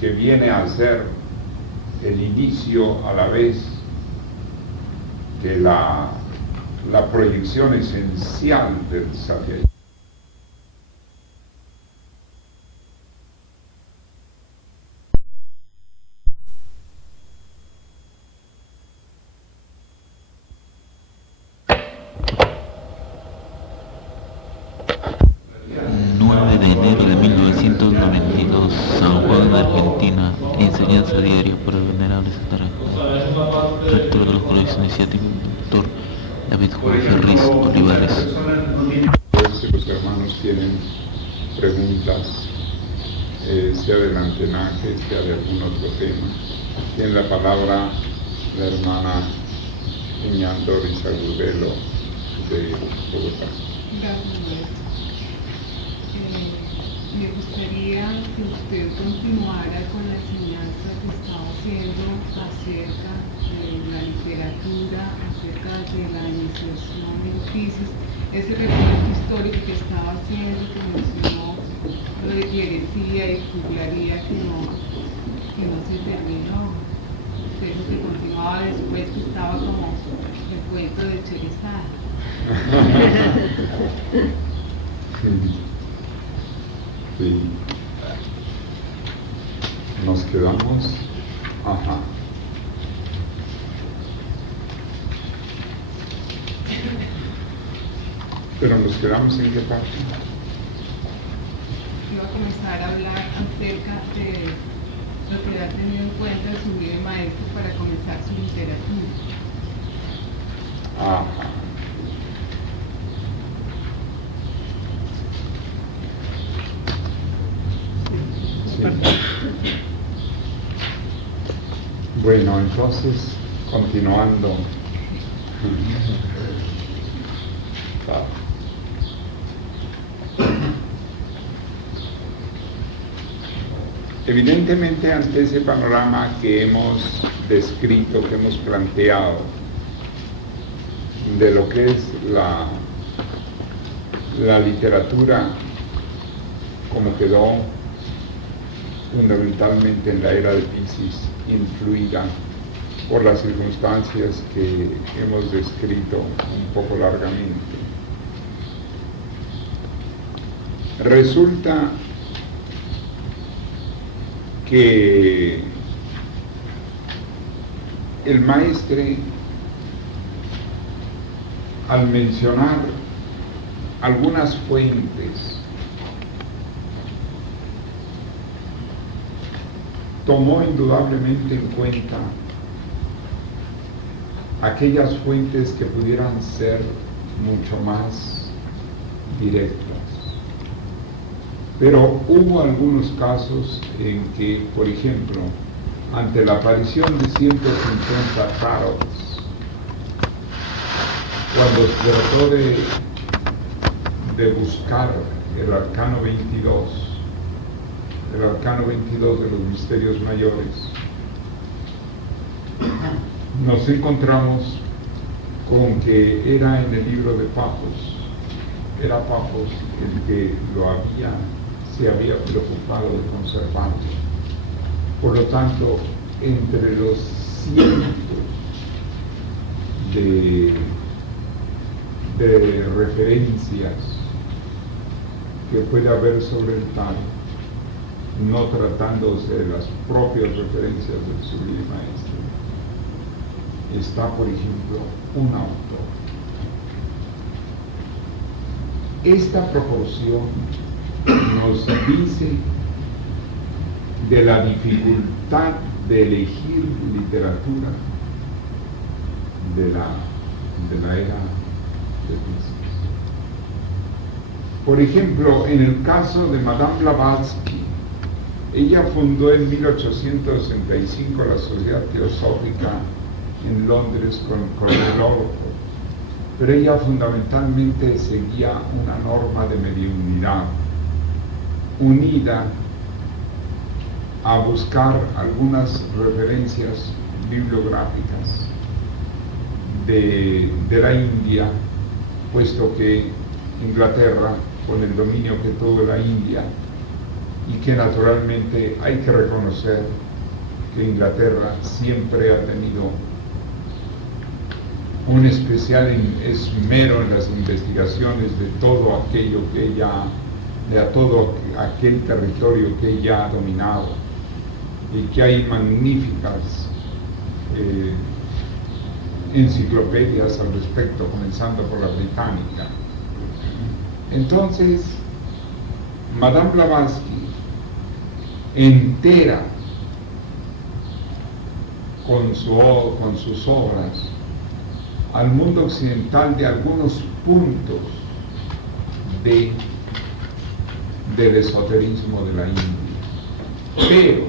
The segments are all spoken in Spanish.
que viene a ser el inicio a la vez de la proyección esencial del Satyayuga. San Juan, Argentina. Enseñanza diaria por el venerable Sataraj, rector de los colegios iniciáticos, doctor David Juan Ferriz Olivares. Si los hermanos tienen preguntas, sea del antenaje, sea de algún otro tema, tiene la palabra la hermana Iñando Rizagudelo de Bogotá. Gracias. Me gustaría que usted continuara con la enseñanza que estaba haciendo acerca de la literatura, acerca de la iniciación en crisis, ese recuento histórico que estaba haciendo, que mencionó lo de Clerecía y Juglaría, que no se terminó. Usted dijo que continuaba después, que estaba como el cuento de Cherizada. Sí. Nos quedamos. Ajá. Pero nos quedamos en qué parte. Iba a comenzar a hablar acerca de lo que ha tenido en cuenta su vida maestro para comenzar su literatura. Ajá. Bueno, entonces, continuando. Evidentemente, ante ese panorama que hemos descrito, que hemos planteado, de lo que es la literatura, como quedó fundamentalmente en la era de Piscis, influida por las circunstancias que hemos descrito un poco largamente. Resulta que el maestre, al mencionar algunas fuentes, tomó indudablemente en cuenta aquellas fuentes que pudieran ser mucho más directas. Pero hubo algunos casos en que, por ejemplo, ante la aparición de 150 tarots, cuando se trató de buscar el arcano 22, el arcano 22 de los misterios mayores, nos encontramos con que era en el libro de Papos, era Papos el que se había preocupado de conservarlo. Por lo tanto, entre los cientos de referencias que puede haber sobre el tal, no tratándose de las propias referencias del Sublime Maestro, está, por ejemplo, un autor. Esta proporción nos dice de la dificultad de elegir literatura de la era de Piscis. Por ejemplo, en el caso de Madame Blavatsky, ella fundó en 1865 la Sociedad Teosófica en Londres con el Orfeo, pero ella fundamentalmente seguía una norma de mediunidad unida a buscar algunas referencias bibliográficas de la India, puesto que Inglaterra, con el dominio que tuvo la India, y que naturalmente hay que reconocer que Inglaterra siempre ha tenido un especial esmero en las investigaciones de todo aquello que ella, de todo aquel territorio que ella ha dominado, y que hay magníficas enciclopedias al respecto, comenzando por la británica. Entonces, Madame Blavatsky entera con sus obras al mundo occidental de algunos puntos del esoterismo de la India, pero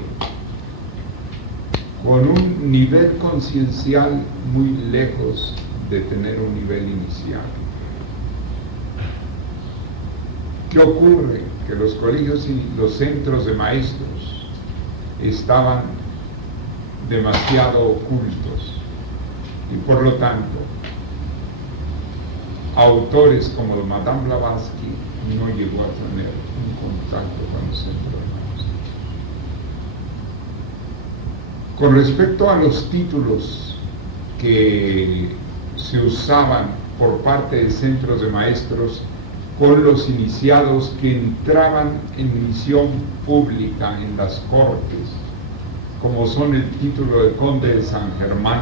con un nivel conciencial muy lejos de tener un nivel inicial. ¿Qué ocurre? Que los colegios y los centros de maestros estaban demasiado ocultos y por lo tanto autores como Madame Blavatsky no llegó a tener un contacto con el centro de maestros. Con respecto a los títulos que se usaban por parte de centros de maestros con los iniciados que entraban en misión pública en las cortes, como son el título de conde de San Germán,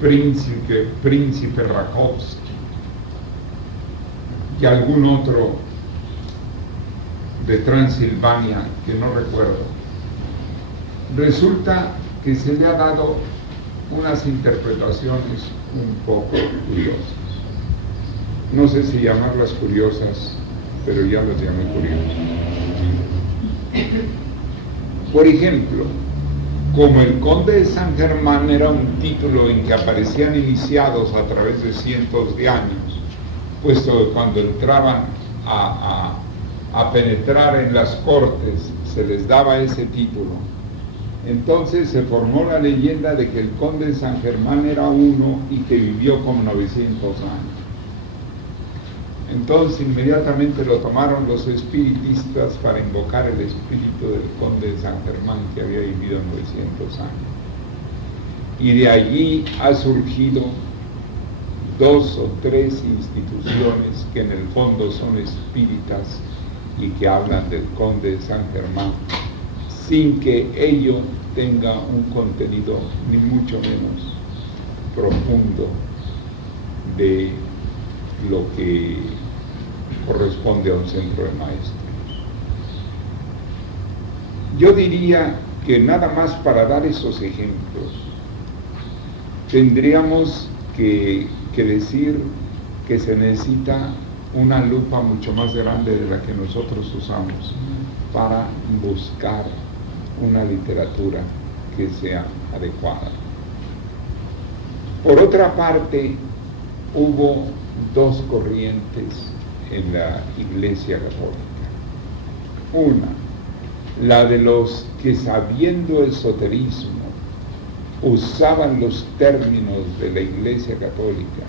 príncipe Rakowski y algún otro de Transilvania que no recuerdo, resulta que se le ha dado unas interpretaciones un poco curiosas. No sé si llamarlas curiosas, pero ya las llamé curiosas. Por ejemplo, como el conde de San Germán era un título en que aparecían iniciados a través de cientos de años, puesto que cuando entraban a penetrar en las cortes se les daba ese título, entonces se formó la leyenda de que el conde de San Germán era uno y que vivió como 900 años. Entonces inmediatamente lo tomaron los espiritistas para invocar el espíritu del conde de San Germán que había vivido 900 años. Y de allí ha surgido 2 o 3 instituciones que en el fondo son espíritas y que hablan del conde de San Germán, sin que ello tenga un contenido ni mucho menos profundo de lo que corresponde a un centro de maestros. Yo diría que nada más para dar esos ejemplos tendríamos que decir que se necesita una lupa mucho más grande de la que nosotros usamos para buscar una literatura que sea adecuada. Por otra parte, hubo 2 corrientes en la Iglesia Católica. Una, la de los que sabiendo esoterismo usaban los términos de la Iglesia Católica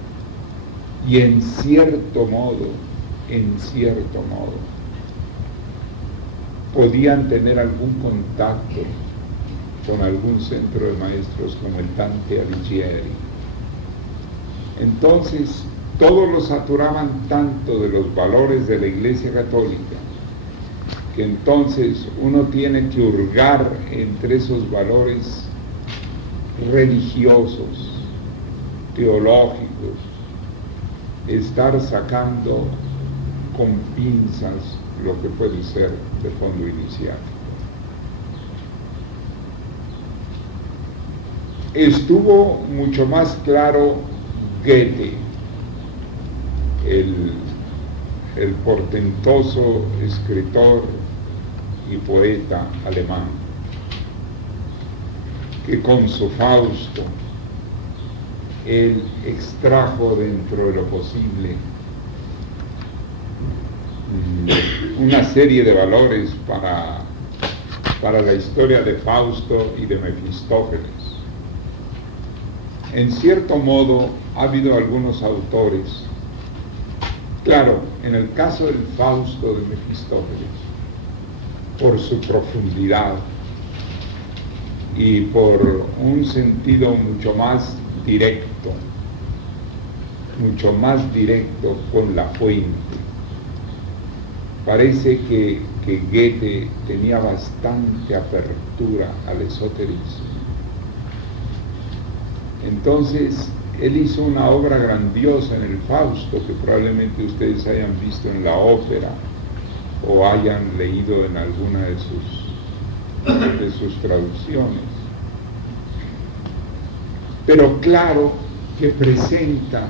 y en cierto modo, podían tener algún contacto con algún centro de maestros como el Dante Alighieri. Entonces, todos los saturaban tanto de los valores de la Iglesia Católica, que entonces uno tiene que hurgar entre esos valores religiosos, teológicos, estar sacando con pinzas lo que puede ser de fondo inicial. Estuvo mucho más claro Goethe, el portentoso escritor y poeta alemán, que con su Fausto él extrajo dentro de lo posible una serie de valores para la historia de Fausto y de Mefistófeles. En cierto modo ha habido algunos autores, claro, en el caso del Fausto de Mefistófeles, por su profundidad y por un sentido mucho más directo con la fuente. Parece que Goethe tenía bastante apertura al esoterismo. Entonces, él hizo una obra grandiosa en el Fausto, que probablemente ustedes hayan visto en la ópera o hayan leído en alguna de sus traducciones. Pero claro que presenta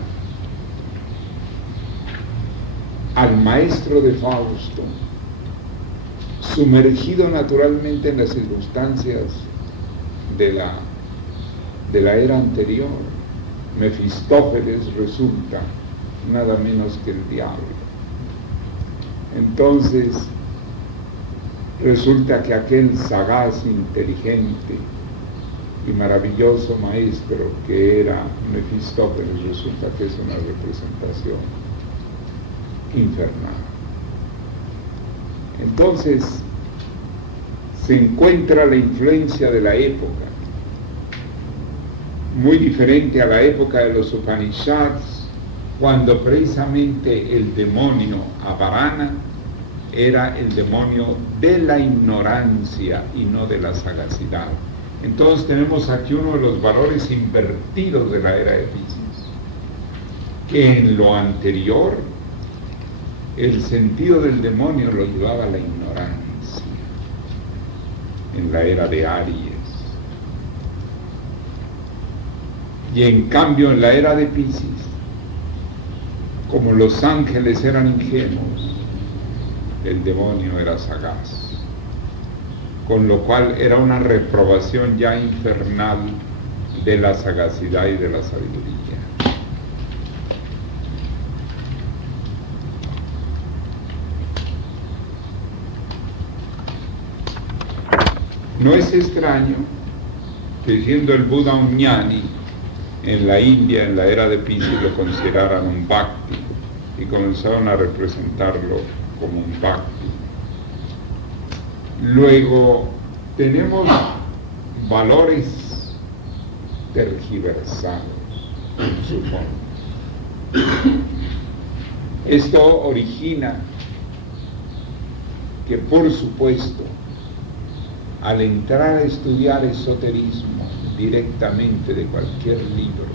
al maestro de Fausto sumergido naturalmente en las circunstancias de la era anterior. Mefistófeles resulta nada menos que el diablo. Entonces, resulta que aquel sagaz, inteligente y maravilloso maestro que era Mefistófeles, resulta que es una representación infernal. Entonces, se encuentra la influencia de la época, muy diferente a la época de los Upanishads, cuando precisamente el demonio Avarana era el demonio de la ignorancia y no de la sagacidad. Entonces tenemos aquí uno de los valores invertidos de la era de Piscis, que en lo anterior el sentido del demonio lo llevaba a la ignorancia, en la era de Aries. Y en cambio en la era de Piscis, como los ángeles eran ingenuos, el demonio era sagaz, con lo cual era una reprobación ya infernal de la sagacidad y de la sabiduría. No es extraño que siendo el Buda un ñani, en la India, en la era de Piscis, lo consideraran un bhakti y comenzaron a representarlo como un bhakti. Luego tenemos valores tergiversados, supongo. Esto origina que, por supuesto, al entrar a estudiar esoterismo directamente de cualquier libro,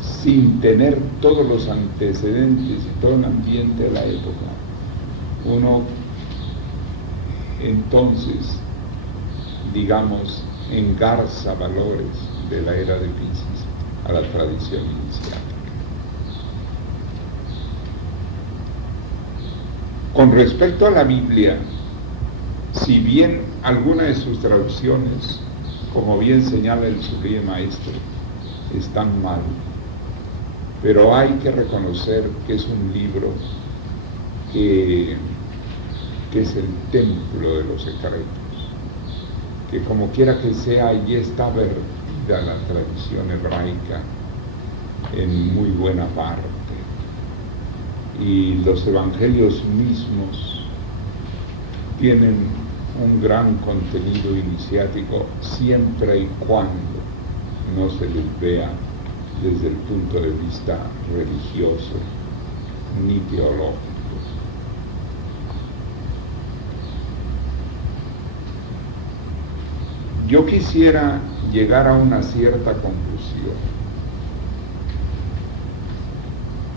sin tener todos los antecedentes y todo el ambiente de la época, uno entonces, digamos, engarza valores de la era de Piscis a la tradición iniciática. Con respecto a la Biblia, si bien algunas de sus traducciones, como bien señala el Sublime Maestro, están mal, pero hay que reconocer que es un libro que es el templo de los secretos, que como quiera que sea, allí está vertida la tradición hebraica en muy buena parte, y los evangelios mismos tienen un gran contenido iniciático siempre y cuando no se les vea desde el punto de vista religioso ni teológico. Yo quisiera llegar a una cierta conclusión.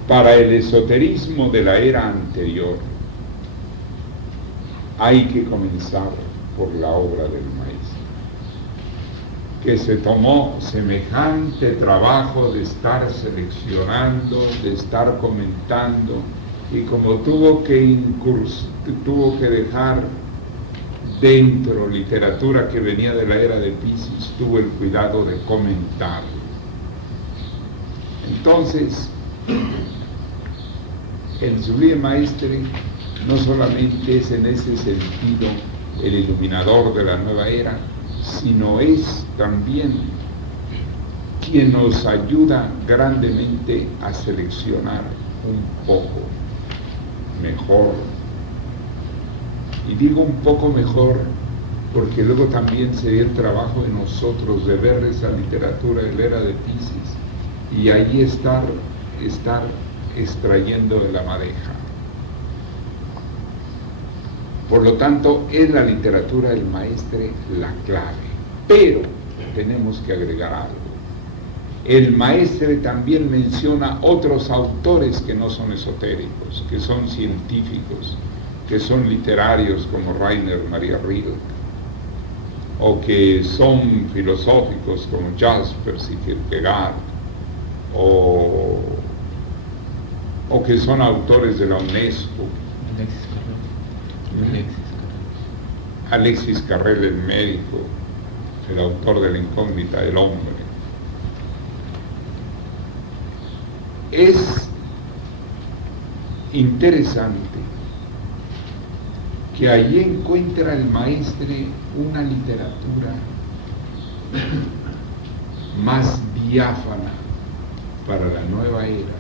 Para el esoterismo de la era anterior, hay que comenzar por la obra del maestro, que se tomó semejante trabajo de estar seleccionando, de estar comentando, y como tuvo que dejar dentro literatura que venía de la era de Piscis, tuvo el cuidado de comentarlo. Entonces, el Sublime Maestre no solamente es en ese sentido el iluminador de la nueva era, sino es también quien nos ayuda grandemente a seleccionar un poco mejor Y digo un poco mejor porque luego también sería el trabajo de nosotros de ver esa literatura de la era de Piscis y ahí estar extrayendo de la madeja. Por lo tanto, es la literatura del maestre la clave, pero tenemos que agregar algo. El maestre también menciona otros autores que no son esotéricos, que son científicos, que son literarios como Rainer Maria Rilke, o que son filosóficos como Jaspers y Kierkegaard, o que son autores de la UNESCO. Alexis Carrel, el médico, el autor de La incógnita del hombre. Es interesante que allí encuentra el maestre una literatura más diáfana para la nueva era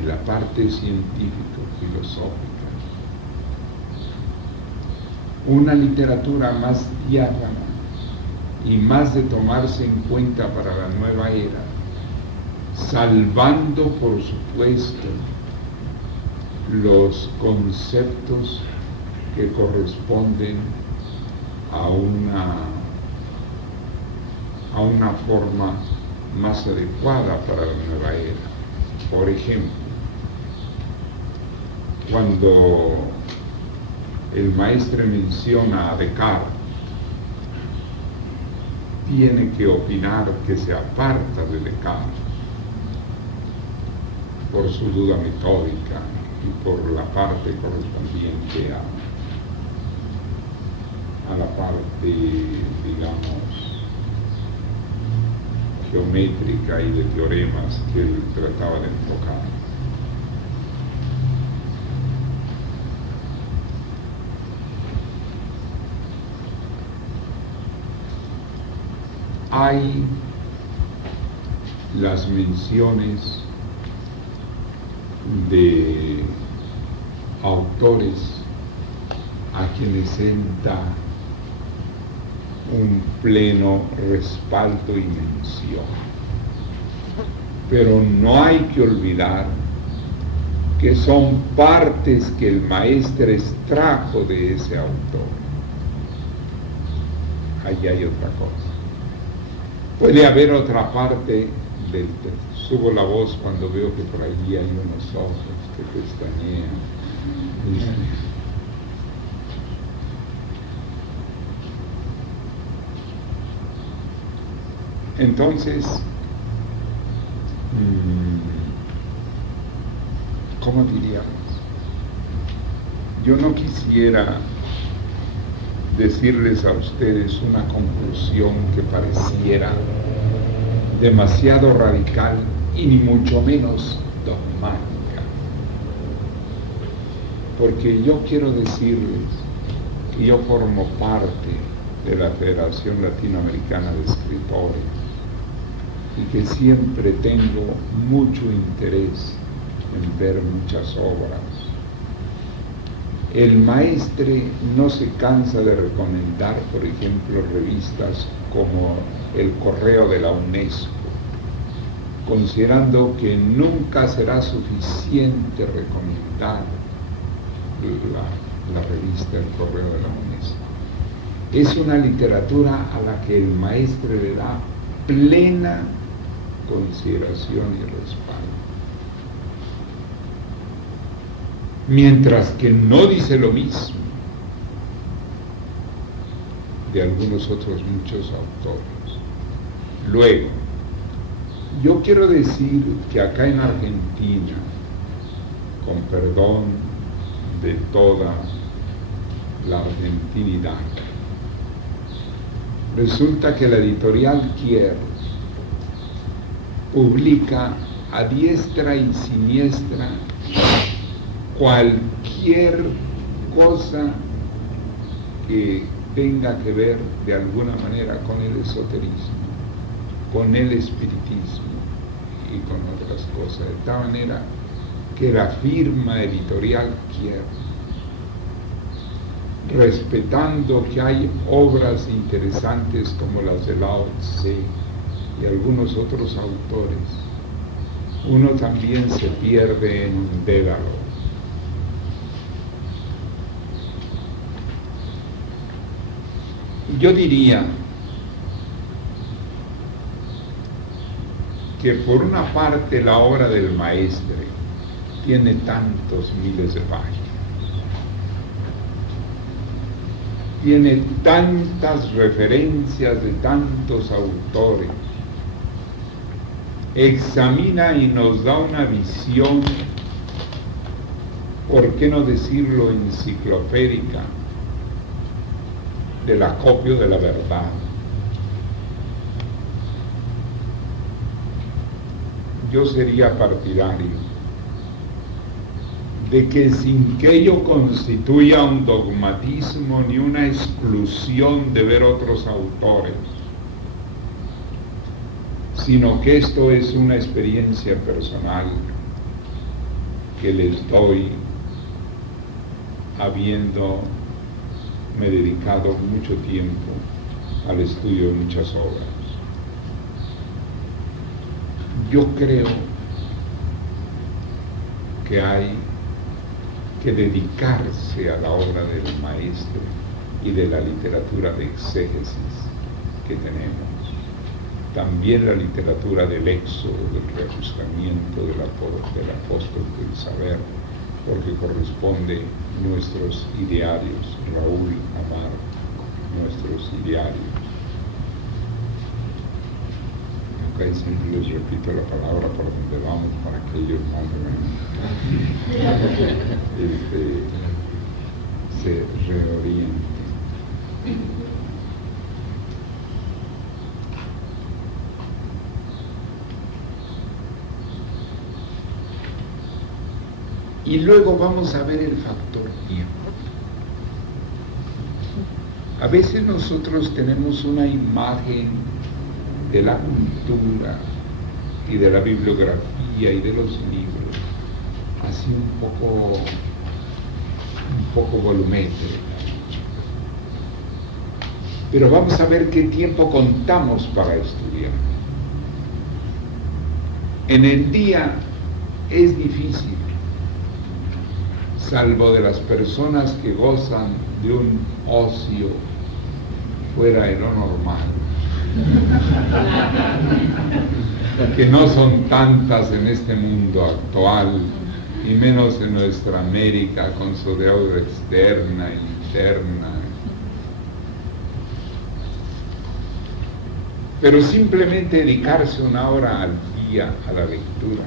en la parte científico-filosófica. Una literatura más diáfana y más de tomarse en cuenta para la nueva era, salvando, por supuesto, los conceptos que corresponden a una forma más adecuada para la nueva era. Por ejemplo, cuando el maestre menciona a Descartes, tiene que opinar que se aparta de Descartes por su duda metódica y por la parte correspondiente a la parte, digamos, geométrica y de teoremas que él trataba de enfocar. Hay las menciones de autores a quienes él da un pleno respaldo y mención. Pero no hay que olvidar que son partes que el maestre extrajo de ese autor. Allí hay otra cosa. Puede haber otra parte del texto. Subo la voz cuando veo que por allí hay unos ojos que pestañean. Entonces, ¿cómo diríamos? Yo no quisiera decirles a ustedes una conclusión que pareciera demasiado radical y ni mucho menos dogmática, porque yo quiero decirles que yo formo parte de la Federación Latinoamericana de Escritores y que siempre tengo mucho interés en ver muchas obras. El maestre no se cansa de recomendar, por ejemplo, revistas como El Correo de la UNESCO, considerando que nunca será suficiente recomendar la revista El Correo de la UNESCO. Es una literatura a la que el maestre le da plena consideración y respaldo. Mientras que no dice lo mismo de algunos otros muchos autores. Luego, yo quiero decir que acá en Argentina, con perdón de toda la argentinidad, resulta que la editorial Kier publica a diestra y siniestra cualquier cosa que tenga que ver de alguna manera con el esoterismo, con el espiritismo y con otras cosas, de tal manera que la firma editorial Kier respetando que hay obras interesantes como las de Lao Tse y algunos otros autores, uno también se pierde en un dédalo. Yo diría que por una parte la obra del maestre tiene tantos miles de páginas, tiene tantas referencias de tantos autores, examina y nos da una visión, ¿por qué no decirlo enciclopédica?, del acopio de la verdad. Yo sería partidario de que sin que ello constituya un dogmatismo ni una exclusión de ver otros autores, sino que esto es una experiencia personal que les doy habiéndome dedicado mucho tiempo al estudio de muchas obras. Yo creo que hay que dedicarse a la obra del maestro y de la literatura de exégesis que tenemos. También la literatura del éxodo, del reajustamiento del apóstol del saber, porque corresponde nuestros idearios, Raúl Amar, nuestros idearios. Acá siempre les repito la palabra por donde vamos para que ellos más se reorienten. Y luego vamos a ver el factor tiempo. A veces nosotros tenemos una imagen de la cultura y de la bibliografía y de los libros, así un poco volumétrica. Pero vamos a ver qué tiempo contamos para estudiar. En el día es difícil, salvo de las personas que gozan de un ocio fuera de lo normal, que no son tantas en este mundo actual, y menos en nuestra América con su deuda externa e interna. Pero simplemente dedicarse una hora al día a la lectura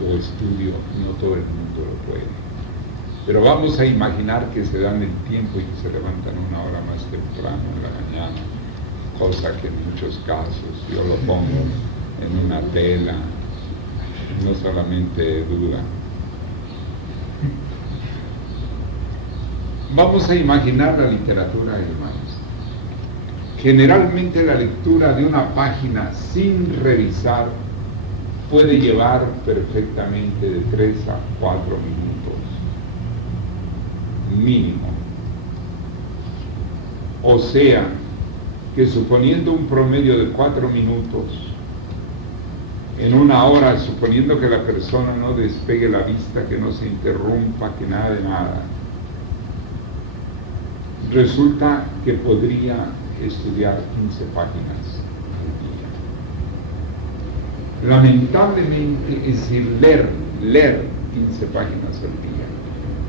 o estudio, no todo el mundo lo puede. Pero vamos a imaginar que se dan el tiempo y que se levantan una hora más temprano en la mañana, cosa que en muchos casos yo lo pongo en una tela, no solamente de duda. Vamos a imaginar la literatura del maestro. Generalmente la lectura de una página sin revisar puede llevar perfectamente de 3 a 4 minutos mínimo. O sea, que suponiendo un promedio de 4 minutos, en una hora, suponiendo que la persona no despegue la vista, que no se interrumpa, que nada de nada, resulta que podría estudiar 15 páginas al día. Lamentablemente, es decir, leer 15 páginas al día.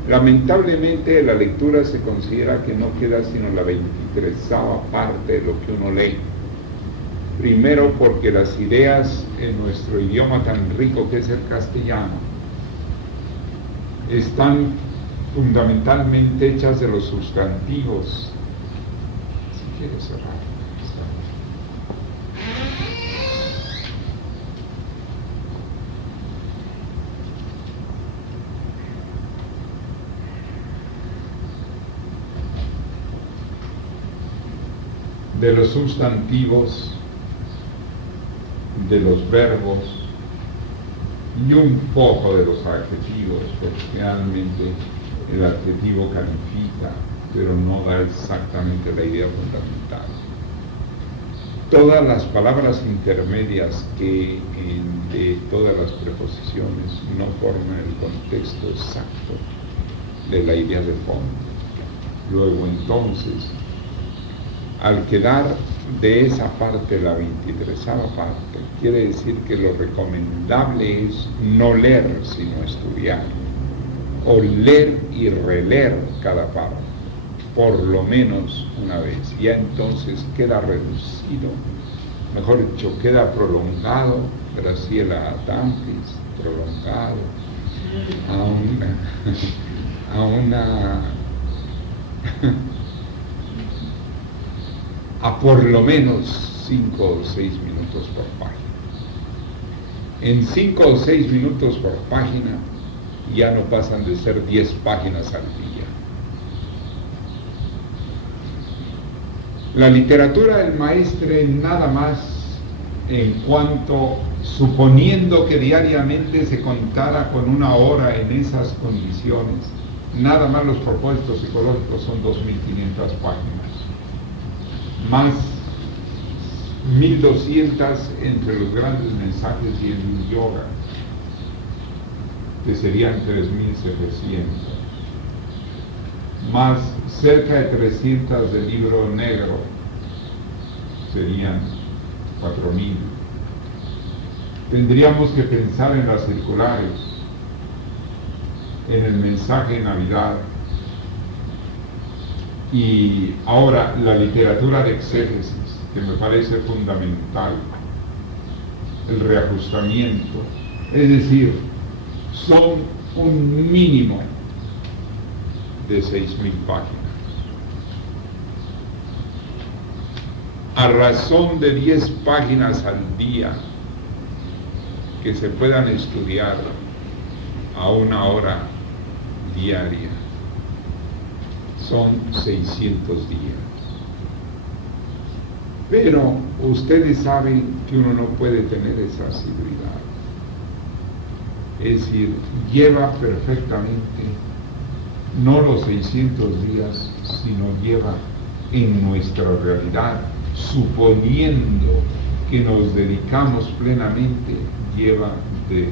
Lamentablemente la lectura se considera que no queda sino la 23ª parte de lo que uno lee. Primero porque las ideas en nuestro idioma tan rico que es el castellano están fundamentalmente hechas de los sustantivos. Si quieres cerrar. De los sustantivos, de los verbos y un poco de los adjetivos, porque realmente El adjetivo califica, pero no da exactamente la idea fundamental. Todas las palabras intermedias de todas las preposiciones no forman el contexto exacto de la idea de fondo. Luego entonces, al quedar de esa parte la 23ª parte, quiere decir que lo recomendable es no leer sino estudiar, o leer y releer cada parte, por lo menos una vez. Ya entonces queda reducido, mejor dicho, queda prolongado, Graciela Atampis, prolongado a por lo menos 5 o 6 minutos por página. En 5 o 6 minutos por página ya no pasan de ser 10 páginas al día. La literatura del maestre nada más en cuanto, suponiendo que diariamente se contara con 1 hora en esas condiciones, nada más los propósitos psicológicos son 2.500 páginas, más 1.200 entre los grandes mensajes y el yoga, que serían 3.700, más cerca de 300 del libro negro, serían 4.000. Tendríamos que pensar en las circulares, en el mensaje de Navidad, y ahora la literatura de exégesis, que me parece fundamental, el reajustamiento, es decir, son un mínimo de 6.000 páginas. A razón de 10 páginas al día que se puedan estudiar a 1 hora diaria, son 600 días. Pero ustedes saben que uno no puede tener esa asiduidad. Es decir, lleva perfectamente no los 600 días, sino lleva en nuestra realidad, suponiendo que nos dedicamos plenamente, lleva de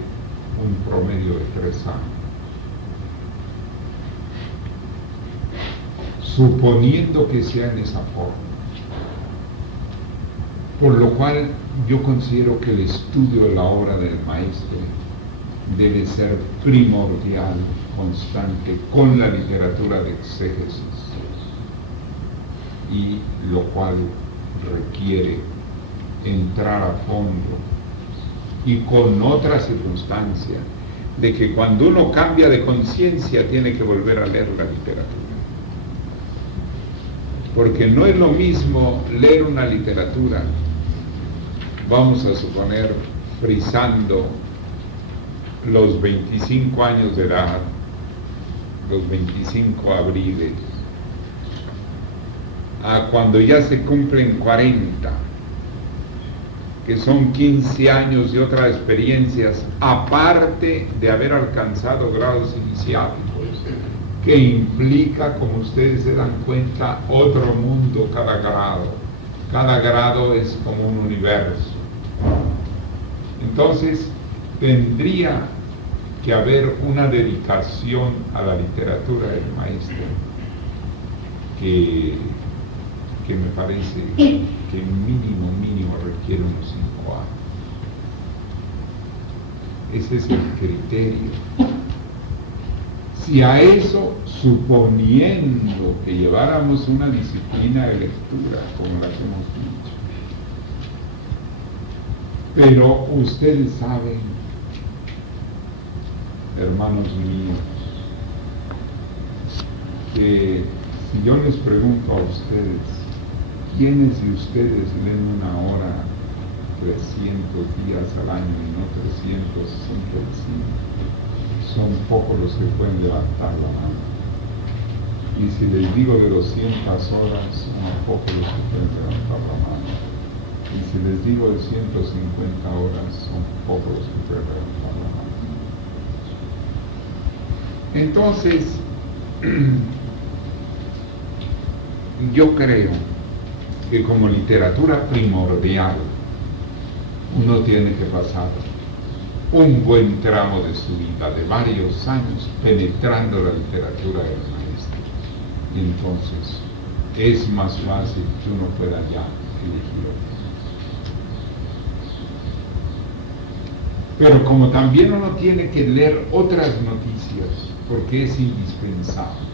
un promedio de 3 años. Suponiendo que sea en esa forma. Por lo cual yo considero que el estudio de la obra del maestro debe ser primordial, constante, con la literatura de exégesis, y lo cual requiere entrar a fondo y con otra circunstancia de que cuando uno cambia de conciencia tiene que volver a leer la literatura. Porque no es lo mismo leer una literatura, vamos a suponer, frisando los 25 años de edad, los 25 abriles, a cuando ya se cumplen 40, que son 15 años de otras experiencias, aparte de haber alcanzado grados iniciáticos, que implica, como ustedes se dan cuenta, otro mundo cada grado. Cada grado es como un universo. Entonces, tendría que haber una dedicación a la literatura del maestro que me parece que mínimo requiere unos 5 años. Ese es el criterio. Si a eso, suponiendo que lleváramos una disciplina de lectura como la que hemos dicho, pero ustedes saben, hermanos míos, que si yo les pregunto a ustedes, ¿quiénes de ustedes leen 1 hora 300 días al año y no 365? Son pocos los que pueden levantar la mano. Y si les digo de 200 horas, son pocos los que pueden levantar la mano. Y si les digo de 150 horas, son pocos los que pueden levantar la mano. Entonces, yo creo que como literatura primordial uno tiene que pasar un buen tramo de su vida, de varios años, penetrando la literatura del maestro. Y entonces es más fácil que uno pueda ya elegir otro. Pero como también uno tiene que leer otras noticias, porque es indispensable.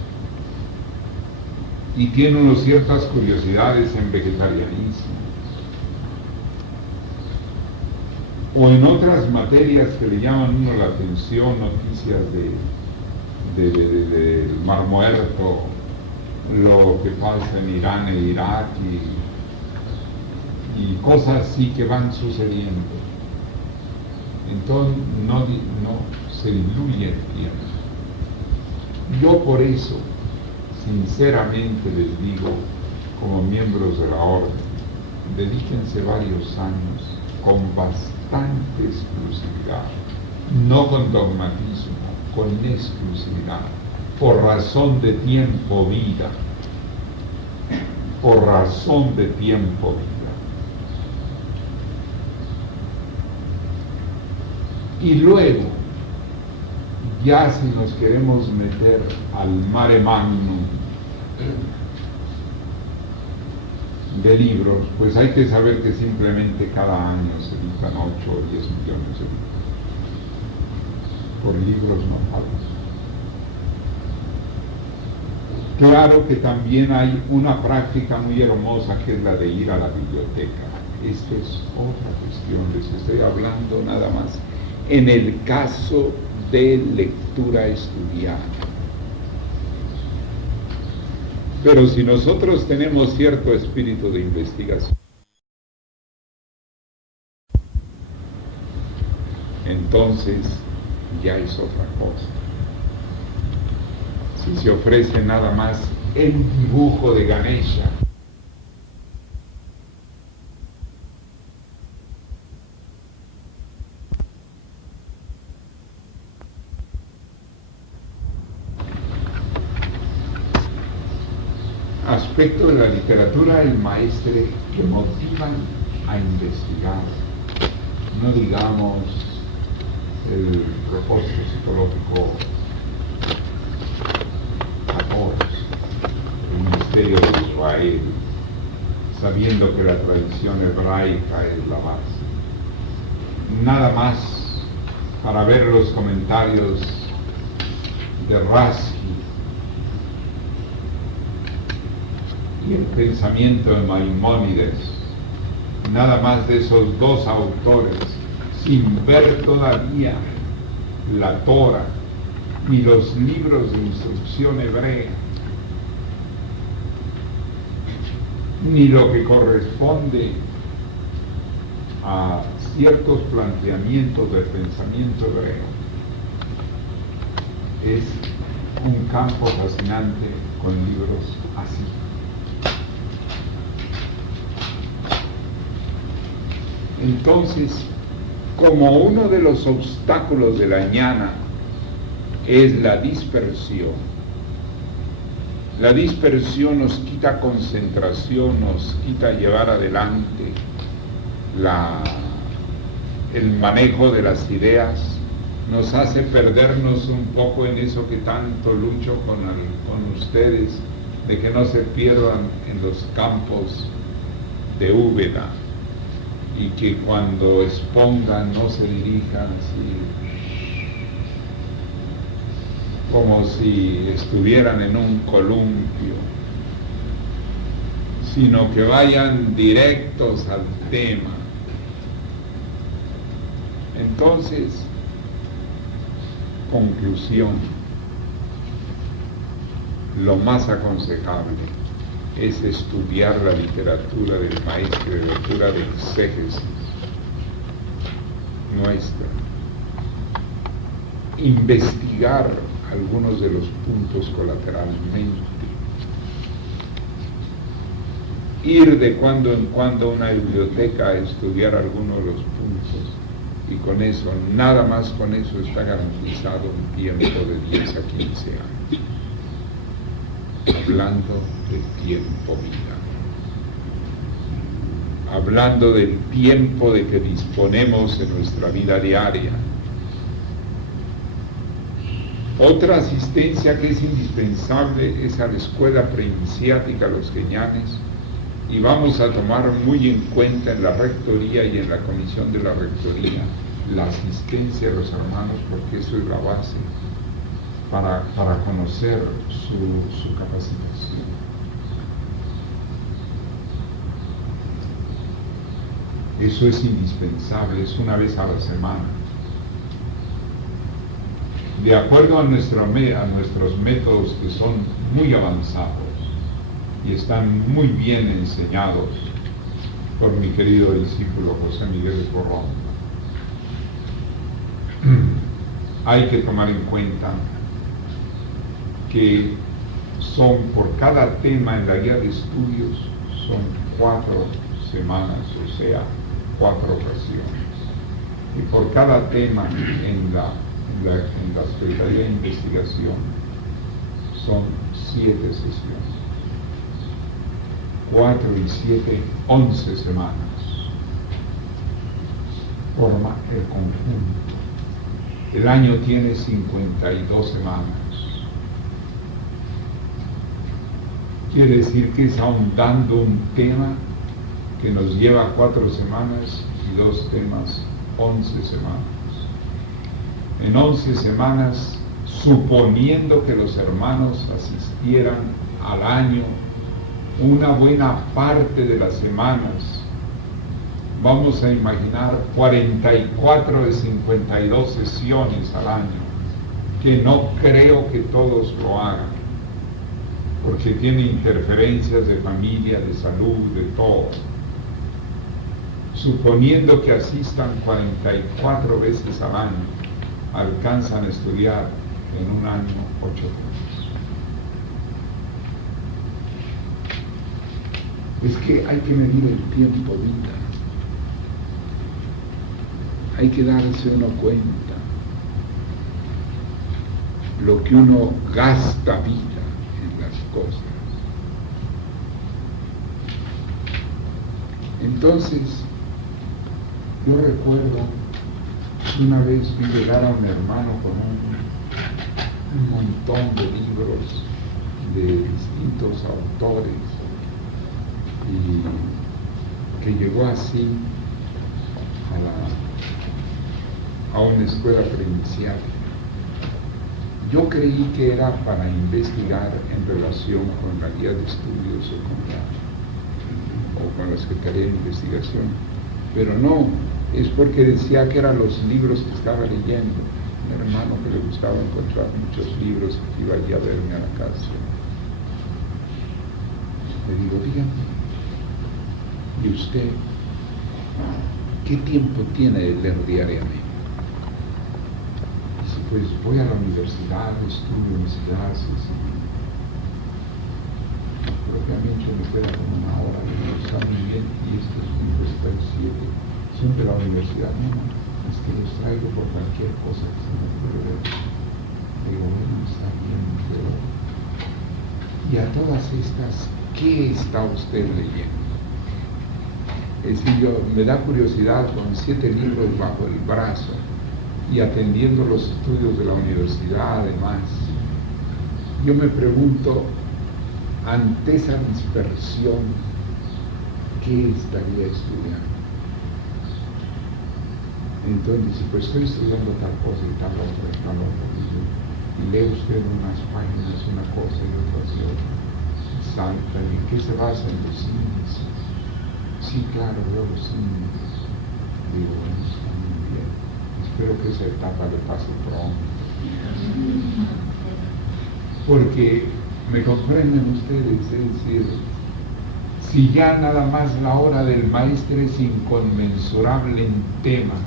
Y tiene uno ciertas curiosidades en vegetarianismo, o en otras materias que le llaman uno la atención, noticias del Mar Muerto, lo que pasa en Irán e Irak y cosas así que van sucediendo. Entonces no se diluye el tiempo. Yo por eso, sinceramente les digo, como miembros de la orden, dedíquense varios años con bastante exclusividad, no con dogmatismo, con exclusividad, por razón de tiempo vida, por razón de tiempo vida. Y luego, ya si nos queremos meter al mare magnum de libros, pues hay que saber que simplemente cada año se editan 8 o 10 millones de libros. Por libros no faltan. Claro que también hay una práctica muy hermosa que es la de ir a la biblioteca. Esta es otra cuestión, les estoy hablando nada más en el caso de lectura estudiada. Pero si nosotros tenemos cierto espíritu de investigación, entonces ya es otra cosa. Si se ofrece nada más el dibujo de Ganesha, aspecto de la literatura, el maestre que motivan a investigar, no digamos el reposo psicológico el misterio de Israel, sabiendo que la tradición hebraica es la base. Nada más para ver los comentarios de Rashi y el pensamiento de Maimónides, nada más de esos dos autores, sin ver todavía la Torah ni los libros de instrucción hebrea, ni lo que corresponde a ciertos planteamientos del pensamiento hebreo. Es un campo fascinante con libros así. Entonces, como uno de los obstáculos de la ñana es la dispersión nos quita concentración, nos quita llevar adelante el manejo de las ideas, nos hace perdernos un poco en eso que tanto lucho con ustedes, de que no se pierdan en los campos de Úbeda, y que cuando expongan no se dirijan así como si estuvieran en un columpio, sino que vayan directos al tema. Entonces, conclusión, lo más aconsejable es estudiar la literatura del maestro, la literatura de exégesis nuestra, investigar algunos de los puntos colateralmente, ir de cuando en cuando a una biblioteca a estudiar algunos de los puntos, y con eso, nada más con eso está garantizado un tiempo de 10 a 15 años. hablando del tiempo vida, hablando del tiempo de que disponemos en nuestra vida diaria. Otra asistencia que es indispensable es a la escuela preiniciática Los Queñanes, y vamos a tomar muy en cuenta en la rectoría y en la comisión de la rectoría la asistencia de los hermanos, porque eso es la base para conocer su capacitación. Eso es indispensable, es una vez a la semana. De acuerdo a nuestros métodos, que son muy avanzados y están muy bien enseñados por mi querido discípulo José Miguel Corrón, hay que tomar en cuenta que son, por cada tema en la guía de estudios, son 4 semanas, o sea, 4 ocasiones. Y por cada tema en la Secretaría de Investigación son 7 sesiones. 4 y 7, 11 semanas. Forma el conjunto. El año tiene 52 semanas. Quiere decir que es ahondando un tema que nos lleva 4 semanas y 2 temas, 11 semanas. En 11 semanas, suponiendo que los hermanos asistieran al año una buena parte de las semanas, vamos a imaginar 44 de 52 sesiones al año, que no creo que todos lo hagan, porque tiene interferencias de familia, de salud, de todo. Suponiendo que asistan 44 veces al año, alcanzan a estudiar en un año 8 temas. Es que hay que medir el tiempo vida. Hay que darse uno cuenta lo que uno gasta vida en las cosas. Entonces, yo recuerdo que una vez vi llegar a un hermano con un montón de libros de distintos autores, y que llegó así a una escuela preinicial. Yo creí que era para investigar en relación con la guía de estudios o con la Secretaría de Investigación, pero no, es porque decía que eran los libros que estaba leyendo. Un hermano que le gustaba encontrar muchos libros, que iba allí a verme a la casa. Le digo, dígame, ¿y usted qué tiempo tiene de leer diariamente? Dice, pues voy a la universidad, estudio mis clases, y propiamente me queda como una hora, está muy bien, y estos libros están 7, son de la universidad. No, es que los traigo por cualquier cosa que se me ocurre. Digo, bueno, está bien, pero y a todas estas, ¿qué está usted leyendo? Es decir, me da curiosidad, con 7 libros bajo el brazo y atendiendo los estudios de la universidad además, yo me pregunto, ante esa dispersión, ¿qué estaría estudiando? Entonces dice, pues estoy estudiando tal cosa y tal otra y tal otra. Y lee usted unas páginas, una cosa y otra y otra. Salta, ¿y en qué se basa? En los índices. Sí, claro, veo los índices. Digo, bueno, está muy bien. Espero que esa etapa le pase pronto. Porque me comprenden ustedes, es decir, si ya nada más la hora del maestro es inconmensurable en temas,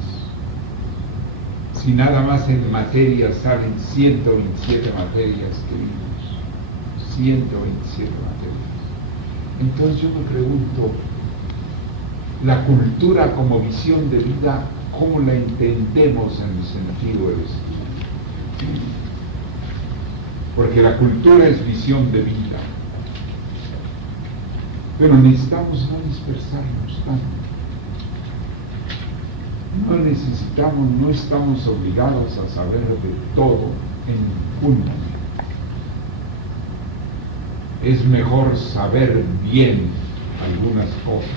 si nada más en materias salen 127 materias que vimos, 127 materias. Entonces yo me pregunto, la cultura como visión de vida, ¿cómo la entendemos en el sentido del estudio? porque la cultura es visión de vida. Pero necesitamos no dispersarnos tanto. No estamos obligados a saber de todo en ningún momento. Es mejor saber bien algunas cosas,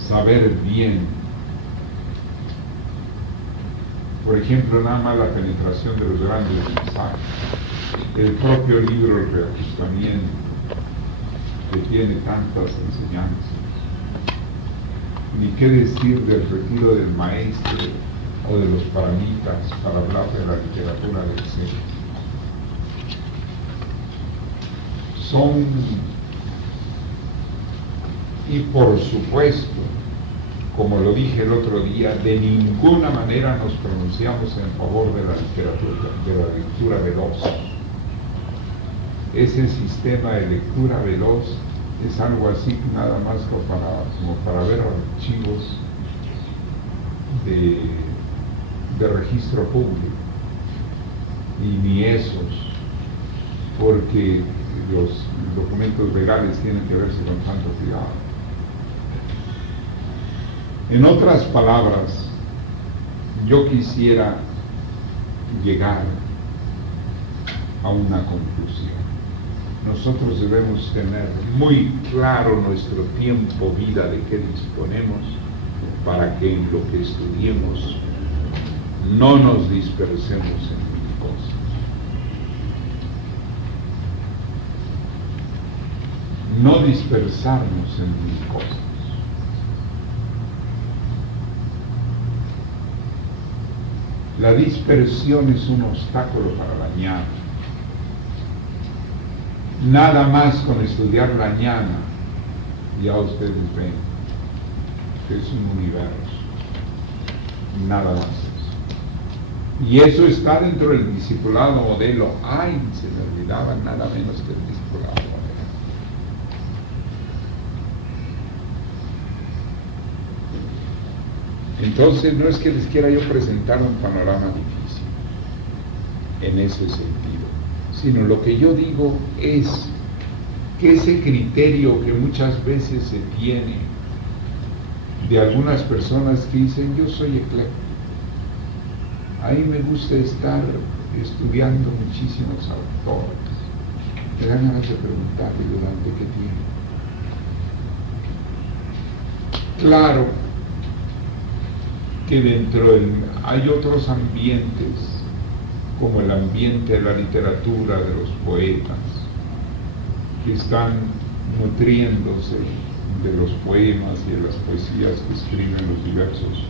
saber bien. Por ejemplo, nada más la penetración de los grandes mensajes, el propio libro El Reajustamiento, que tiene tantas enseñanzas. Ni qué decir del retiro del maestro o de los paramitas para hablar de la literatura del ser. Y por supuesto, como lo dije el otro día, de ninguna manera nos pronunciamos en favor de la literatura, de la lectura veloz. Ese sistema de lectura veloz es algo así nada más como para ver archivos de registro público, y ni esos, porque los documentos legales tienen que verse con tanto cuidado. En otras palabras, yo quisiera llegar a una conclusión. Nosotros debemos tener muy claro nuestro tiempo, vida, de qué disponemos, para que en lo que estudiemos no nos dispersemos en mil cosas. No dispersarnos en mil cosas. La dispersión es un obstáculo para la ñana. Nada más con estudiar la ñana, ya ustedes ven que es un universo. Nada más eso. Y eso está dentro del discipulado modelo. Ay, se me olvidaba nada menos que el discipulado modelo. Entonces, no es que les quiera yo presentar un panorama difícil en ese sentido, sino lo que yo digo es que ese criterio que muchas veces se tiene de algunas personas que dicen yo soy ecléctico, ahí me gusta estar estudiando muchísimos autores, me dan ganas de preguntarle durante qué tiempo. Claro que hay otros ambientes, como el ambiente de la literatura, de los poetas, que están nutriéndose de los poemas y de las poesías que escriben los diversos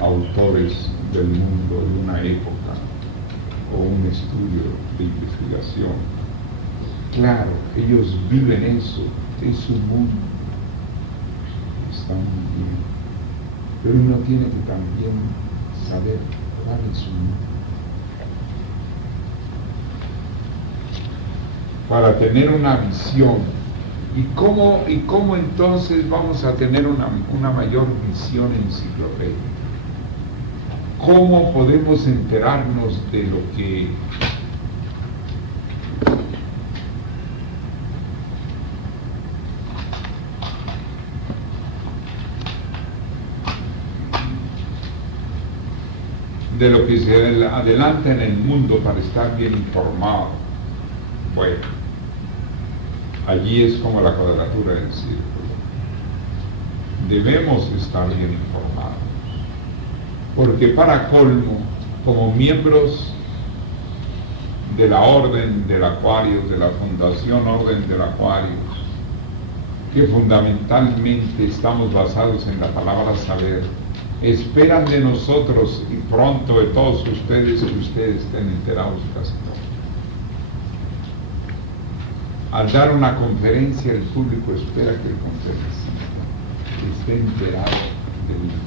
autores del mundo de una época o un estudio de investigación. Claro, ellos viven eso, es su mundo, está muy bien. Pero uno tiene que también saber cuál es su mundo. Para tener una visión. ¿Y cómo entonces vamos a tener una mayor visión enciclopédica? ¿Cómo podemos enterarnos de lo que se adelanta en el mundo para estar bien informado? Bueno, allí es como la cuadratura del círculo. Debemos estar bien informados, porque para colmo, como miembros de la Orden del Acuarios, de la Fundación Orden del Acuarios, que fundamentalmente estamos basados en la palabra saber, esperan de nosotros y pronto de todos ustedes que ustedes estén enterados de casi todo. Al dar una conferencia, el público espera que el conferencista esté enterado de mil cosas.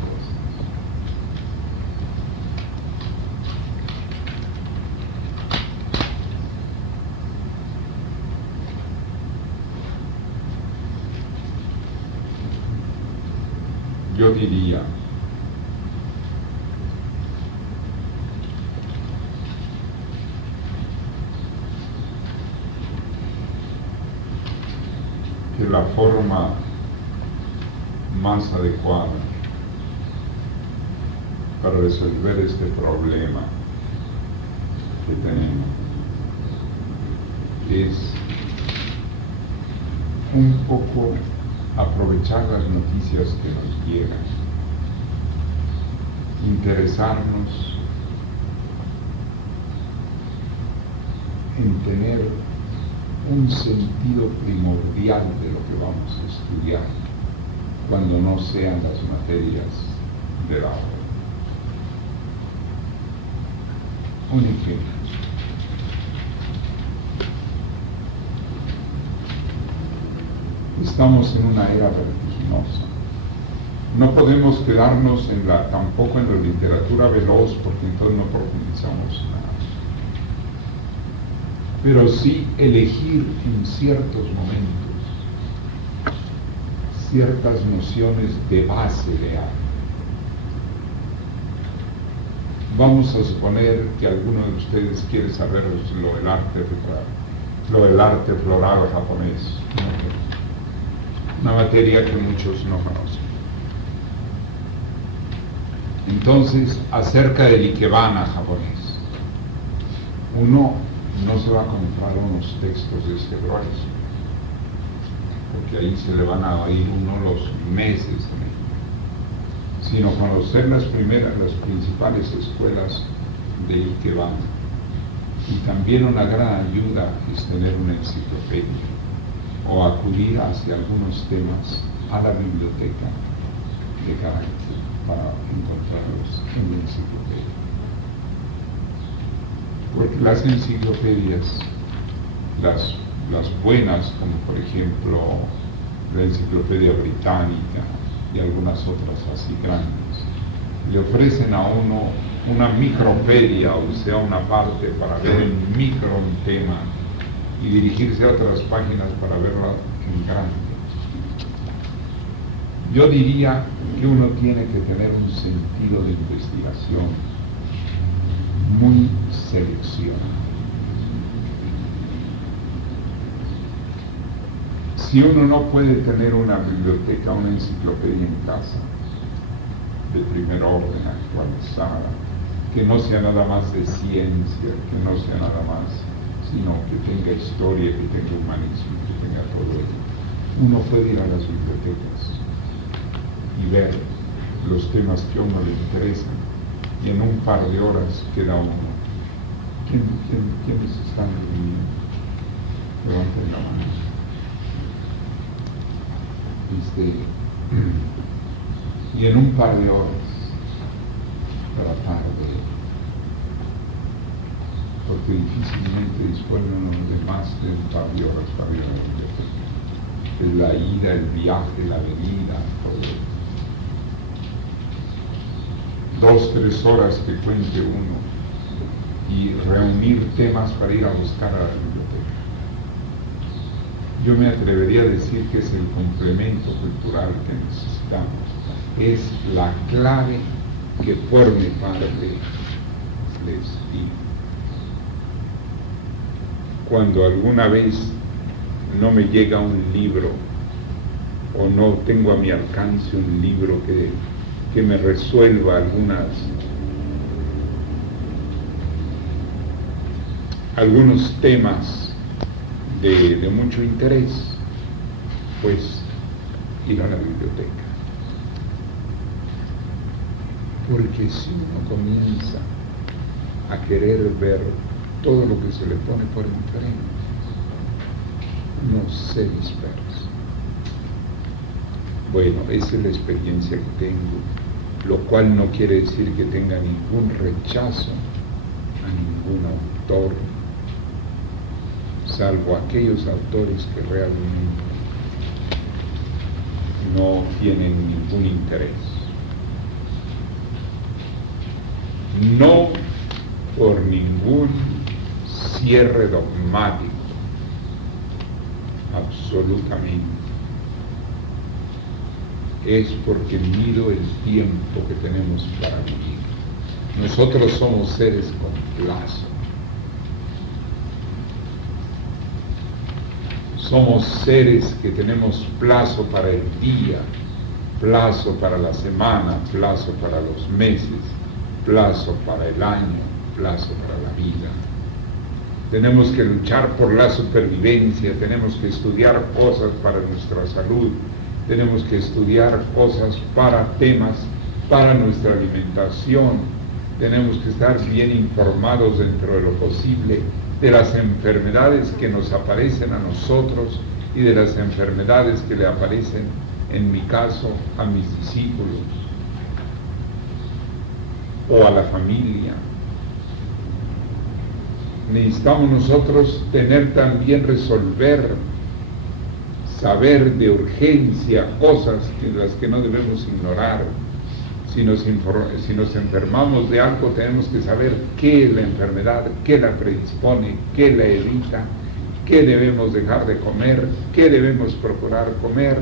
Yo diría, que la forma más adecuada para resolver este problema que tenemos es un poco aprovechar las noticias que nos llegan, interesarnos en tener un sentido primordial de lo que vamos a estudiar cuando no sean las materias de la hora. Un ejemplo. Estamos en una era vertiginosa. No podemos quedarnos tampoco en la literatura veloz, porque entonces no profundizamos nada. Pero sí elegir en ciertos momentos ciertas nociones de base de algo. Vamos a suponer que alguno de ustedes quiere saber lo del arte floral japonés, una materia que muchos no conocen. Entonces, acerca del ikebana japonés, uno no se va a comprar unos textos de este grueso, porque ahí se le van a ir uno los meses, sino conocer las principales escuelas de ikebana. Y también una gran ayuda es tener una enciclopedia o acudir hacia algunos temas a la biblioteca de cada para encontrarlos en la enciclopedia. Porque las enciclopedias, las buenas, como por ejemplo la Enciclopedia Británica y algunas otras así grandes, le ofrecen a uno una micropedia, o sea, una parte para ver en micro un tema y dirigirse a otras páginas para verla en grande. Yo diría que uno tiene que tener un sentido de investigación muy seleccionado. Si uno no puede tener una biblioteca, una enciclopedia en casa, de primer orden, actualizada, que no sea nada más de ciencia, que no sea nada más, sino que tenga historia, que tenga humanismo, que tenga todo ello, uno puede ir a las bibliotecas y ver los temas que a uno le interesan, y en un par de horas queda uno. ¿Quiénes están viviendo? Levanten la mano. Y en un par de horas tratar porque difícilmente dispone uno de más de un par de horas para ir a la biblioteca. Es la ida, el viaje, la venida, todo. 2-3 horas que cuente uno y reunir temas para ir a buscar a la biblioteca. Yo me atrevería a decir que es el complemento cultural que necesitamos. Es la clave que forme parte del estilo. Cuando alguna vez no me llega un libro o no tengo a mi alcance un libro que me resuelva algunos temas de mucho interés, pues ir a la biblioteca. Porque si uno comienza a querer ver todo lo que se le pone por enfrente, no se dispersa. Bueno, esa es la experiencia que tengo, lo cual no quiere decir que tenga ningún rechazo a ningún autor, salvo aquellos autores que realmente no tienen ningún interés. No por ningún cierre dogmático, absolutamente. Es porque mido el tiempo que tenemos para vivir. Nosotros somos seres con plazo. Somos seres que tenemos plazo para el día, plazo para la semana, plazo para los meses, plazo para el año, plazo para la vida. Tenemos que luchar por la supervivencia, tenemos que estudiar cosas para nuestra salud, tenemos que estudiar cosas para temas, para nuestra alimentación, tenemos que estar bien informados dentro de lo posible de las enfermedades que nos aparecen a nosotros y de las enfermedades que le aparecen, en mi caso, a mis discípulos o a la familia. Necesitamos nosotros también resolver, saber de urgencia cosas de las que no debemos ignorar. Si nos enfermamos de algo, tenemos que saber qué es la enfermedad, qué la predispone, qué la evita, qué debemos dejar de comer, qué debemos procurar comer,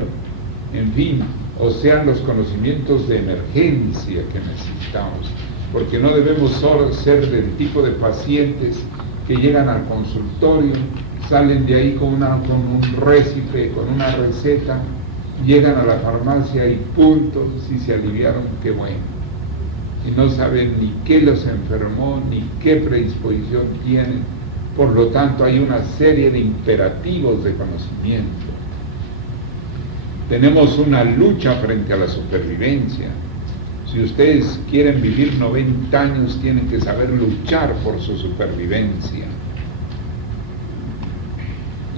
en fin, o sean los conocimientos de emergencia que necesitamos, porque no debemos solo ser del tipo de pacientes que llegan al consultorio, salen de ahí con un récipe, con una receta, llegan a la farmacia y punto, si se aliviaron, qué bueno. Y no saben ni qué los enfermó, ni qué predisposición tienen. Por lo tanto, hay una serie de imperativos de conocimiento. Tenemos una lucha frente a la supervivencia. Si ustedes quieren vivir 90 años, tienen que saber luchar por su supervivencia.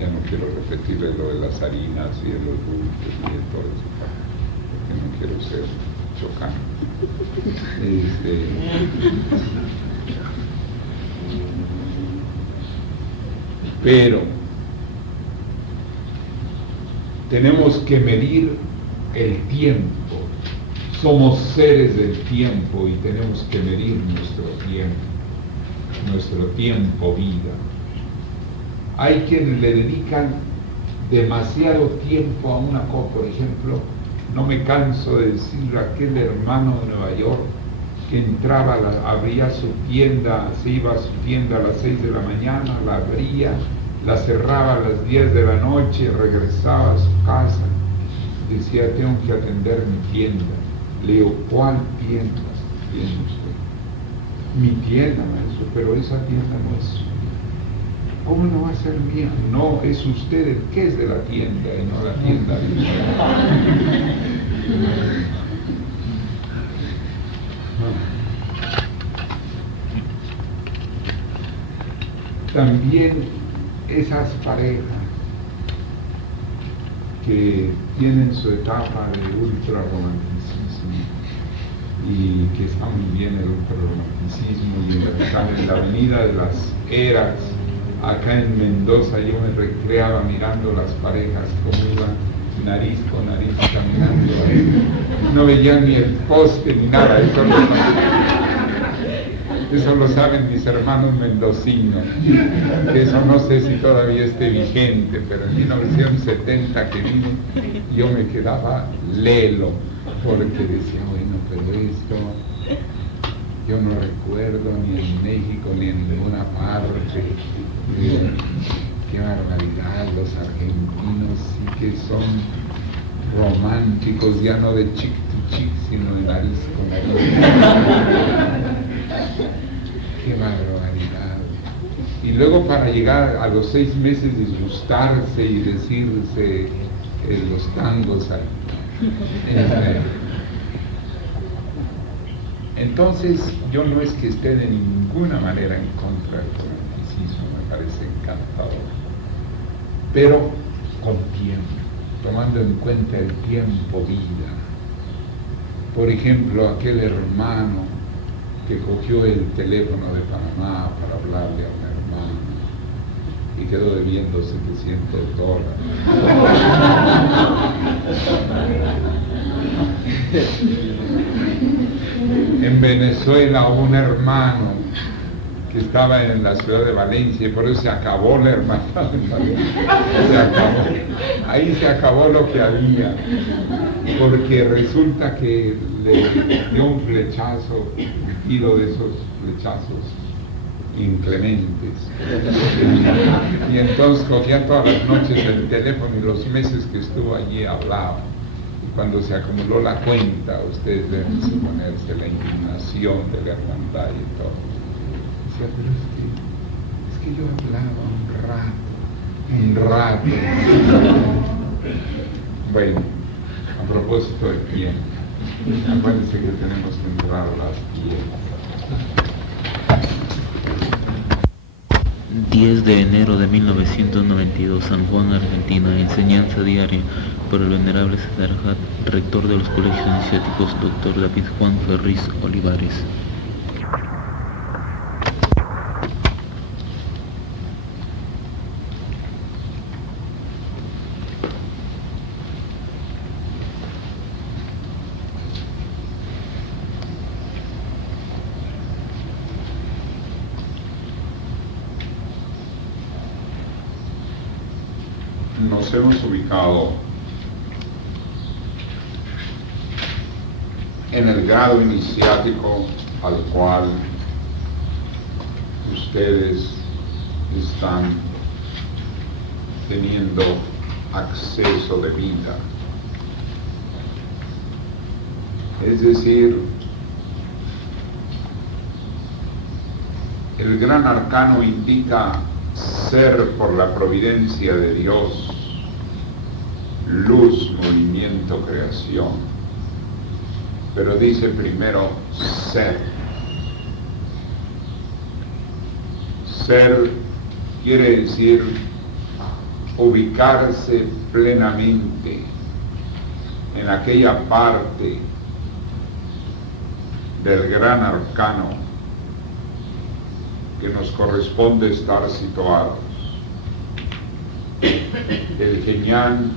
Ya no quiero repetirles lo de las harinas y de los dulces y de todo eso, porque no quiero ser chocante. Pero tenemos que medir el tiempo. Somos seres del tiempo y tenemos que medir nuestro tiempo vida. Hay quienes le dedican demasiado tiempo a una cosa. Por ejemplo, no me canso de decirle a aquel hermano de Nueva York que entraba, abría su tienda, se iba a su tienda a las 6 de la mañana, la abría, la cerraba a las 10 de la noche, regresaba a su casa, decía, tengo que atender mi tienda. Le digo, ¿cuál tienda tiene usted? Mi tienda, maestro, pero esa tienda no es suya. ¿Cómo no va a ser mía? No, es usted el que es de la tienda y no la tienda de usted. También esas parejas que tienen su etapa de ultrarromanticismo y que está muy bien el ultrarromanticismo y están en la avenida de las eras. Acá en Mendoza yo me recreaba mirando las parejas como iban nariz con nariz caminando ahí. No veían ni el poste ni nada, eso lo saben mis hermanos mendocinos, que eso no sé si todavía esté vigente, pero en 1970 que vine yo me quedaba lelo, porque decía, bueno, pero esto yo no recuerdo ni en México ni en ninguna parte. Qué barbaridad, los argentinos sí que son románticos, ya no de chic to chic, sino de nariz con nariz. Qué barbaridad. Y luego para llegar a los 6 meses disgustarse y decirse los tangos ahí. Entonces yo no es que esté de ninguna manera en contra del romanticismo, me parece encantador, pero con tiempo, tomando en cuenta el tiempo vida. Por ejemplo, aquel hermano que cogió el teléfono de Panamá para hablarle a un hermano y quedó debiendo $700. En Venezuela un hermano que estaba en la ciudad de Valencia y por eso se acabó la hermandad de Valencia. Se acabó. Ahí se acabó lo que había, porque resulta que le dio un flechazo, un tiro de esos flechazos inclementes. Y entonces cogía todas las noches el teléfono y los meses que estuvo allí hablaba. Y cuando se acumuló la cuenta, ustedes deben suponerse la indignación de la hermandad y todo. Decía, pero es que yo hablaba un rato. Bueno, a propósito del tiempo, acuérdense que tenemos que entrar a las 10. 10 de enero de 1992, San Juan, Argentina. Enseñanza diaria por el Venerable César Hat, rector de los colegios iniciáticos, Dr. David Juan Ferriz Olivares. Nos hemos ubicado en el grado iniciático al cual ustedes están teniendo acceso de vida. Es decir, el gran arcano indica ser por la providencia de Dios, luz, movimiento, creación. Pero dice primero ser. Ser quiere decir ubicarse plenamente en aquella parte del gran arcano que nos corresponde estar situados. El Geñán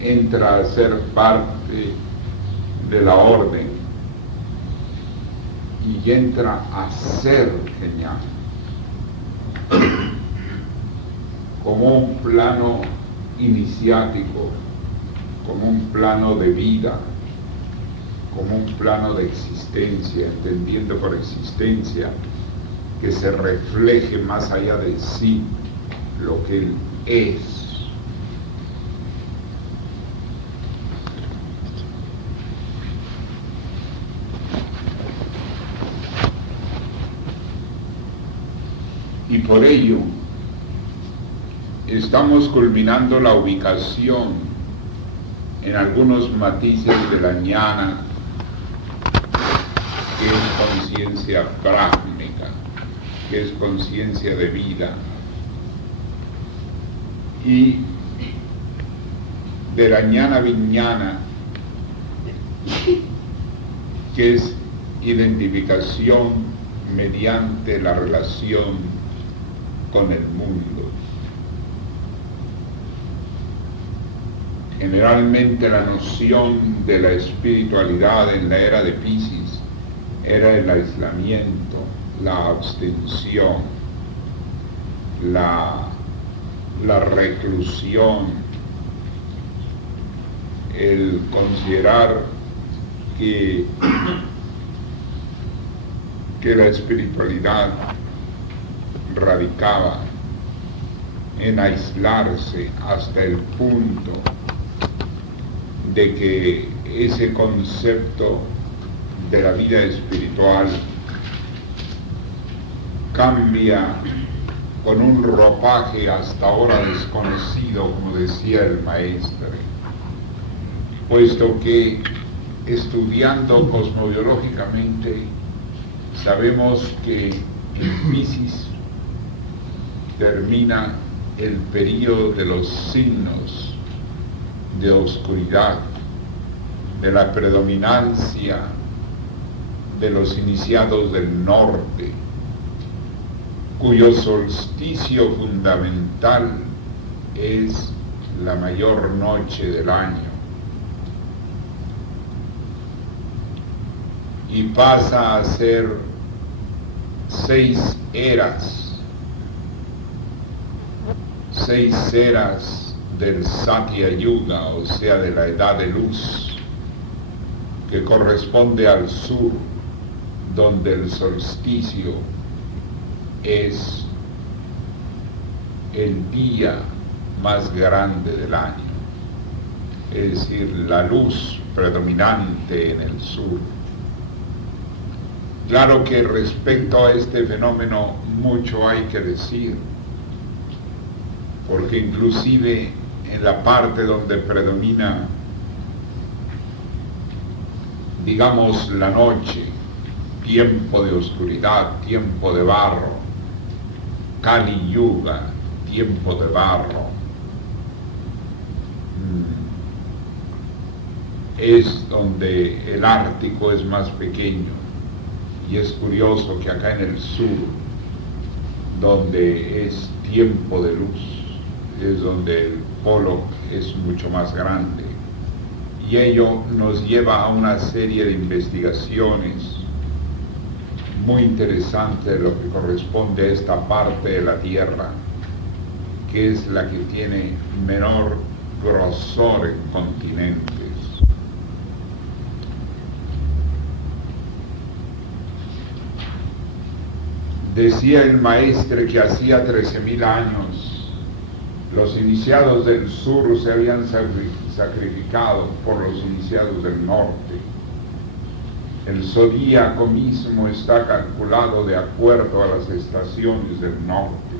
entra a ser parte de la orden y entra a ser Geñán como un plano iniciático, como un plano de vida, como un plano de existencia, entendiendo por existencia que se refleje más allá de sí lo que él es. Y por ello estamos culminando la ubicación en algunos matices de la ñana, que es conciencia práctica, que es conciencia de vida, y de la ñana viñana, que es identificación mediante la relación con el mundo. Generalmente la noción de la espiritualidad en la era de Piscis era el aislamiento, la abstención, la reclusión, el considerar que la espiritualidad radicaba en aislarse hasta el punto de que ese concepto de la vida espiritual cambia con un ropaje hasta ahora desconocido, como decía el maestro, puesto que estudiando cosmobiológicamente sabemos que en Piscis termina el período de los signos de oscuridad, de la predominancia de los iniciados del norte, cuyo solsticio fundamental es la mayor noche del año, y pasa a ser 6 eras del Satya Yuga, o sea, de la edad de luz, que corresponde al sur, donde el solsticio es el día más grande del año, es decir, la luz predominante en el sur. Claro que respecto a este fenómeno mucho hay que decir, porque inclusive en la parte donde predomina, digamos, la noche, tiempo de oscuridad, tiempo de barro, Kali Yuga, tiempo de barro, es donde el Ártico es más pequeño, y es curioso que acá en el sur, donde es tiempo de luz, es donde el polo es mucho más grande, y ello nos lleva a una serie de investigaciones muy interesantes de lo que corresponde a esta parte de la Tierra, que es la que tiene menor grosor en continentes. Decía el maestre que hacía 13.000 años los iniciados del sur se habían sacrificado por los iniciados del norte. El zodíaco mismo está calculado de acuerdo a las estaciones del norte,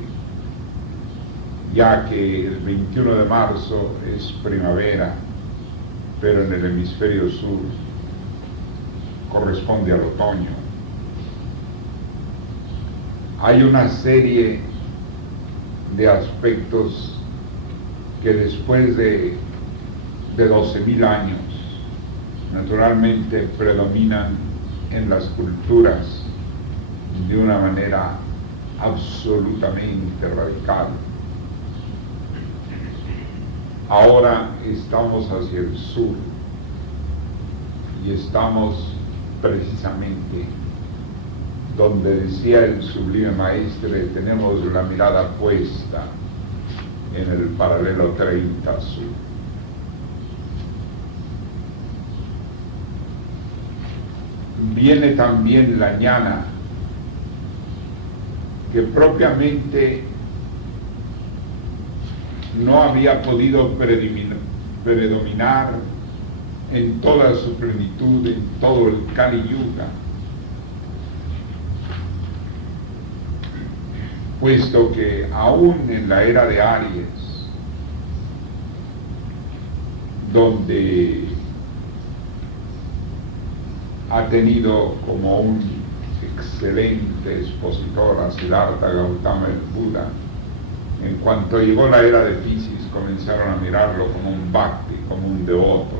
ya que el 21 de marzo es primavera, pero en el hemisferio sur corresponde al otoño. Hay una serie de aspectos que después de 12.000 años naturalmente predominan en las culturas de una manera absolutamente radical. Ahora estamos hacia el sur y estamos precisamente donde decía el sublime maestre, tenemos la mirada puesta en el paralelo 30 sur. Viene también la ñana, que propiamente no había podido predominar en toda su plenitud, en todo el Kali Yuga, puesto que aún en la era de Aries, donde ha tenido como un excelente expositor a Siddhartha Gautama el Buda, en cuanto llegó la era de Piscis comenzaron a mirarlo como un bhakti, como un devoto.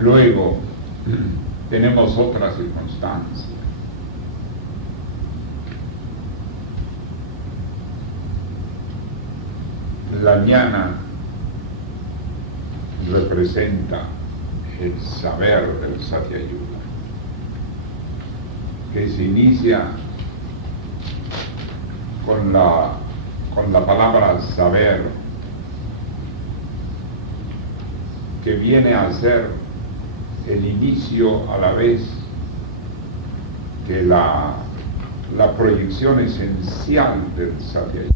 Luego tenemos otra circunstancia. La ñana representa el saber del Satyayuga, que se inicia con la palabra saber, que viene a ser el inicio a la vez que la proyección esencial del Satyayuga.